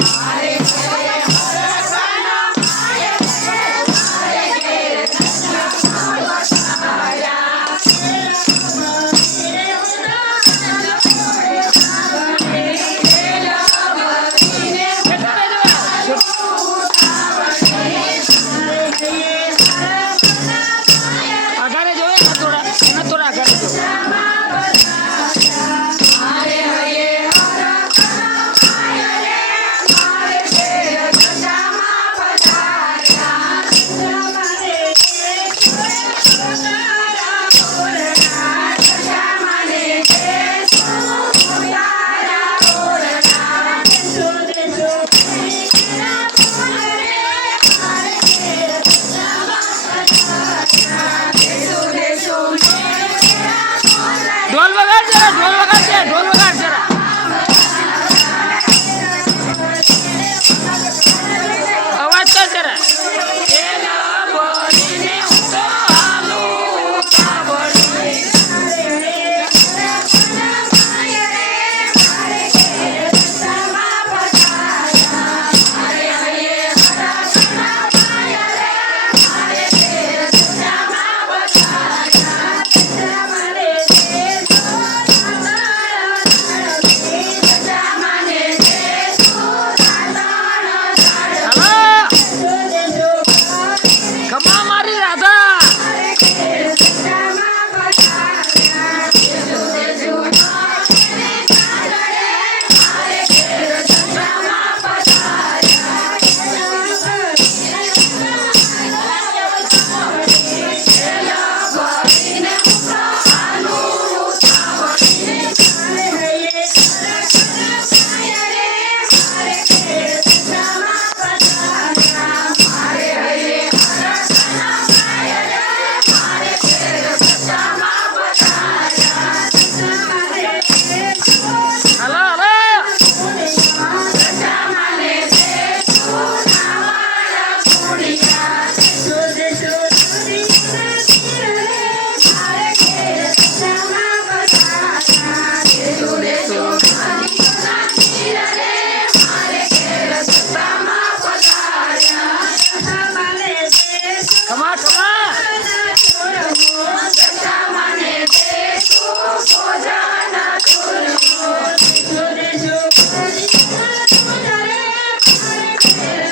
Bye. Yeah.